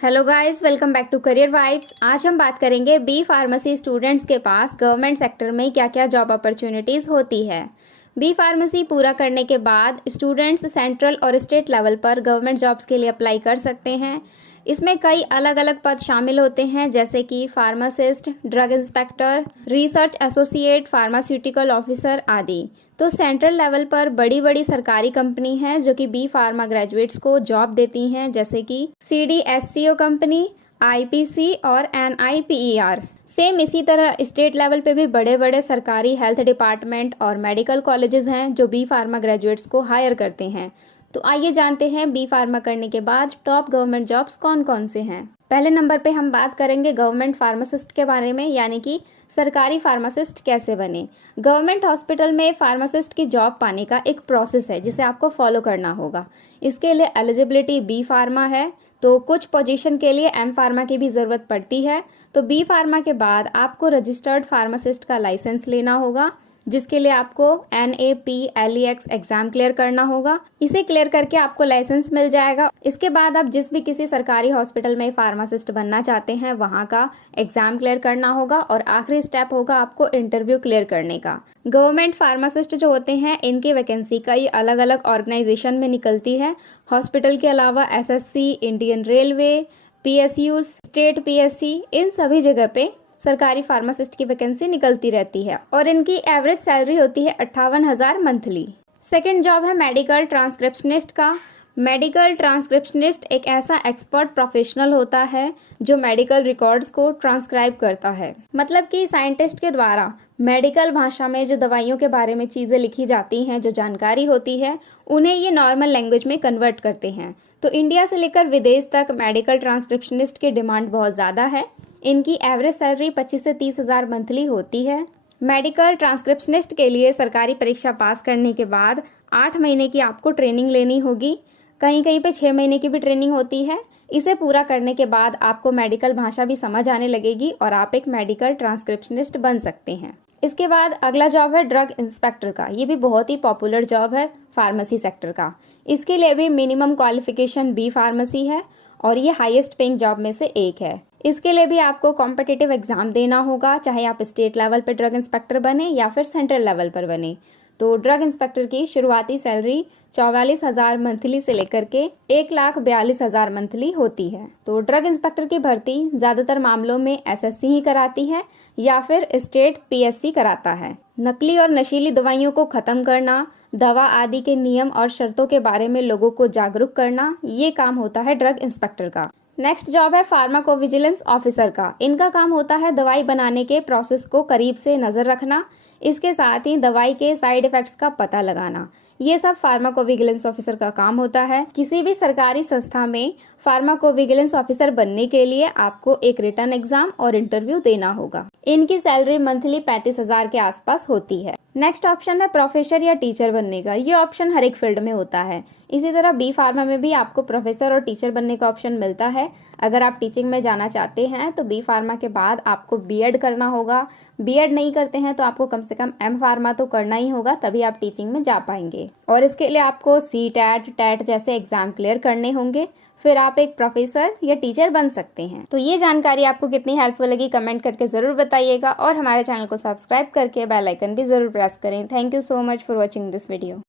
Hello guys, welcome back to Career Vibes. आज हम बात करेंगे बी फार्मेसी स्टूडेंट्स के पास गवर्नमेंट सेक्टर में क्या क्या जॉब अपॉर्चुनिटीज़ होती है। बी फार्मेसी पूरा करने के बाद स्टूडेंट्स सेंट्रल और स्टेट लेवल पर गवर्नमेंट जॉब्स के लिए अप्लाई कर सकते हैं। इसमें कई अलग अलग पद शामिल होते हैं, जैसे कि pharmacist, drug inspector, research associate, pharmaceutical officer आदि। तो सेंट्रल लेवल पर बड़ी बड़ी सरकारी कंपनी हैं जो कि बी फार्मा ग्रेजुएट्स को जॉब देती हैं, जैसे कि CDSCO कंपनी, IPC और NIPER। सेम इसी तरह स्टेट लेवल पे भी बड़े बड़े सरकारी हेल्थ डिपार्टमेंट और मेडिकल कॉलेजेस हैं जो बी फार्मा ग्रेजुएट्स को हायर करते हैं। तो आइए जानते हैं बी फार्मा करने के बाद टॉप गवर्नमेंट जॉब्स कौन कौन से हैं। पहले नंबर पे हम बात करेंगे गवर्नमेंट फार्मासिस्ट के बारे में, यानी कि सरकारी फार्मासिस्ट कैसे बने। गवर्नमेंट हॉस्पिटल में फार्मासिस्ट की जॉब पाने का एक प्रोसेस है जिसे आपको फॉलो करना होगा। इसके लिए एलिजिबिलिटी बी फार्मा है, तो कुछ पोजीशन के लिए एम फार्मा की भी ज़रूरत पड़ती है। तो बी फार्मा के बाद आपको रजिस्टर्ड फार्मासिस्ट का लाइसेंस लेना होगा, जिसके लिए आपको NAPLEX एग्ज़ाम क्लियर करना होगा। इसे क्लियर करके आपको लाइसेंस मिल जाएगा। इसके बाद आप जिस भी किसी सरकारी हॉस्पिटल में फार्मासिस्ट बनना चाहते हैं वहाँ का एग्ज़ाम क्लियर करना होगा और आखिरी स्टेप होगा आपको इंटरव्यू क्लियर करने का। गवर्नमेंट फार्मासिस्ट जो होते हैं इनकी वैकेंसी कई अलग अलग ऑर्गेनाइजेशन में निकलती है। हॉस्पिटल के अलावा SSC, Indian railway, PSU, state PSC, इन सभी जगह पे सरकारी फार्मासिस्ट की वैकेंसी निकलती रहती है और इनकी एवरेज सैलरी होती है 58,000 मंथली। सेकंड जॉब है मेडिकल ट्रांसक्रिप्शनिस्ट का। मेडिकल ट्रांसक्रिप्शनिस्ट एक ऐसा एक्सपर्ट प्रोफेशनल होता है जो मेडिकल रिकॉर्ड्स को ट्रांसक्राइब करता है। मतलब कि साइंटिस्ट के द्वारा मेडिकल भाषा में जो दवाइयों के बारे में चीज़ें लिखी जाती हैं, जो जानकारी होती है, उन्हें ये नॉर्मल लैंग्वेज में कन्वर्ट करते हैं। तो इंडिया से लेकर विदेश तक मेडिकल ट्रांसक्रिप्शनिस्ट की डिमांड बहुत ज़्यादा है। इनकी एवरेज सैलरी 25 से 30,000 मंथली होती है। मेडिकल ट्रांसक्रिप्शनिस्ट के लिए सरकारी परीक्षा पास करने के बाद 8 महीने की आपको ट्रेनिंग लेनी होगी। कहीं कहीं पे 6 महीने की भी ट्रेनिंग होती है। इसे पूरा करने के बाद आपको मेडिकल भाषा भी समझ आने लगेगी और आप एक मेडिकल ट्रांसक्रिप्शनिस्ट बन सकते हैं। इसके बाद अगला जॉब है ड्रग इंस्पेक्टर का। ये भी बहुत ही पॉपुलर जॉब है फार्मेसी सेक्टर का। इसके लिए भी मिनिमम क्वालिफिकेशन बी फार्मेसी है और ये हाईएस्ट पेइंग जॉब में से एक है। इसके लिए भी आपको कॉम्पिटिटिव एग्जाम देना होगा, चाहे आप स्टेट लेवल पर ड्रग इंस्पेक्टर बने या फिर सेंट्रल लेवल पर बने। तो ड्रग इंस्पेक्टर की शुरुआती सैलरी 44,000 मंथली से लेकर के 1,42,000 मंथली होती है। तो ड्रग इंस्पेक्टर की भर्ती ज़्यादातर मामलों में SSC ही कराती है या फिर स्टेट PSC कराता है। नकली और नशीली दवाइयों को ख़त्म करना, दवा आदि के नियम और शर्तों के बारे में लोगों को जागरूक करना, ये काम होता है ड्रग इंस्पेक्टर का। नेक्स्ट जॉब है फार्माकोविजिलेंस ऑफिसर का। इनका काम होता है दवाई बनाने के प्रोसेस को करीब से नज़र रखना, इसके साथ ही दवाई के साइड इफ़ेक्ट्स का पता लगाना। ये सब फार्माकोविजिलेंस ऑफिसर का काम होता है। किसी भी सरकारी संस्था में फार्माकोविजिलेंस ऑफिसर बनने के लिए आपको एक रिटन एग्जाम और इंटरव्यू देना होगा। इनकी सैलरी मंथली 35,000 के आसपास होती है। नेक्स्ट ऑप्शन है प्रोफेसर या टीचर बनने का। ये ऑप्शन हर एक फील्ड में होता है। इसी तरह बी फार्मा में भी आपको प्रोफेसर और टीचर बनने का ऑप्शन मिलता है। अगर आप टीचिंग में जाना चाहते हैं तो बी फार्मा के बाद आपको B.Ed करना होगा। B.Ed नहीं करते हैं तो आपको कम से कम M फार्मा तो करना ही होगा, तभी आप टीचिंग में जा पाएंगे। और इसके लिए आपको CTET, TET जैसे एग्जाम क्लियर करने होंगे, फिर आप एक प्रोफेसर या टीचर बन सकते हैं। तो ये जानकारी आपको कितनी हेल्पफुल लगी कमेंट करके ज़रूर बताइएगा और हमारे चैनल को सब्सक्राइब करके बेल आइकन भी ज़रूर प्रेस करें। Thank you so much for watching this video.